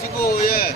지구 예.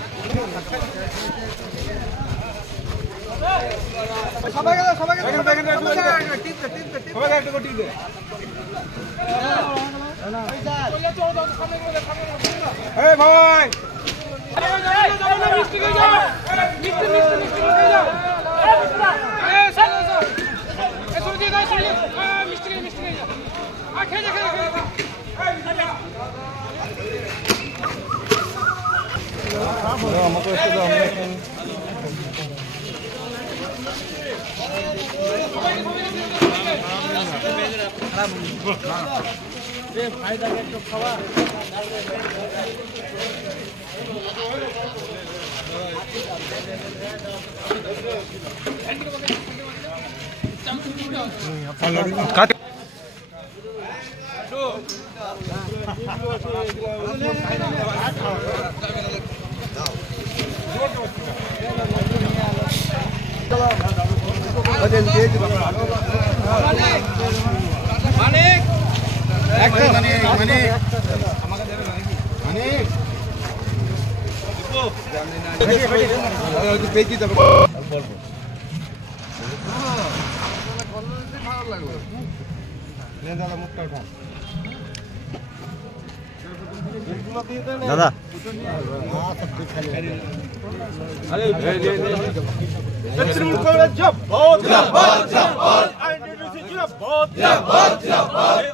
दादा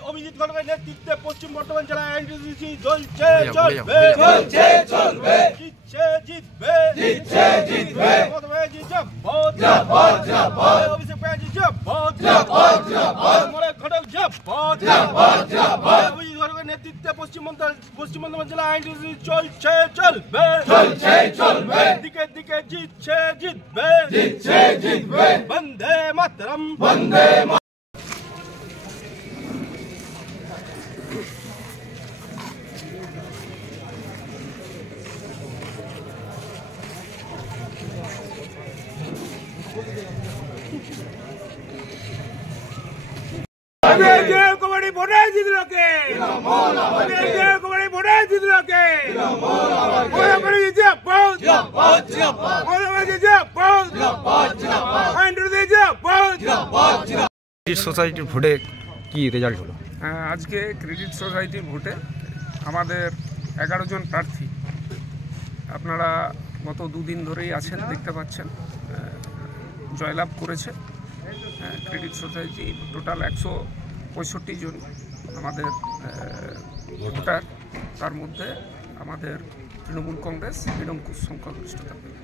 অভিজিৎ কনকের নেতৃত্বে পশ্চিম বর্ধমান জেলায় আইনজীবী চলছে চলবে জিতবে অভিষেক ব্যানার্জি নেতৃত্বে পশ্চিম বর্ধমান জেলায় আইনজীবী চলছে চলবে দিকে দিকে জিতবে বন্দে মাতরম कबड्डी बोले जीत लोके कबड्डी बोले जीत लोके সোসাইটির ভোটে কি রেজাল্ট হলো? আজকে ক্রেডিট সোসাইটির ভোটে আমাদের 11 জন প্রার্থী আপনারা গত দুদিন ধরেই আছেন, দেখতে পাচ্ছেন, জয়লাভ করেছে। ক্রেডিট সোসাইটি টোটাল 165 জন আমাদের ভোটার, তার মধ্যে আমাদের তৃণমূল কংগ্রেস নিরঙ্কুশ সংখ্যাগরিষ্ঠতা পেল।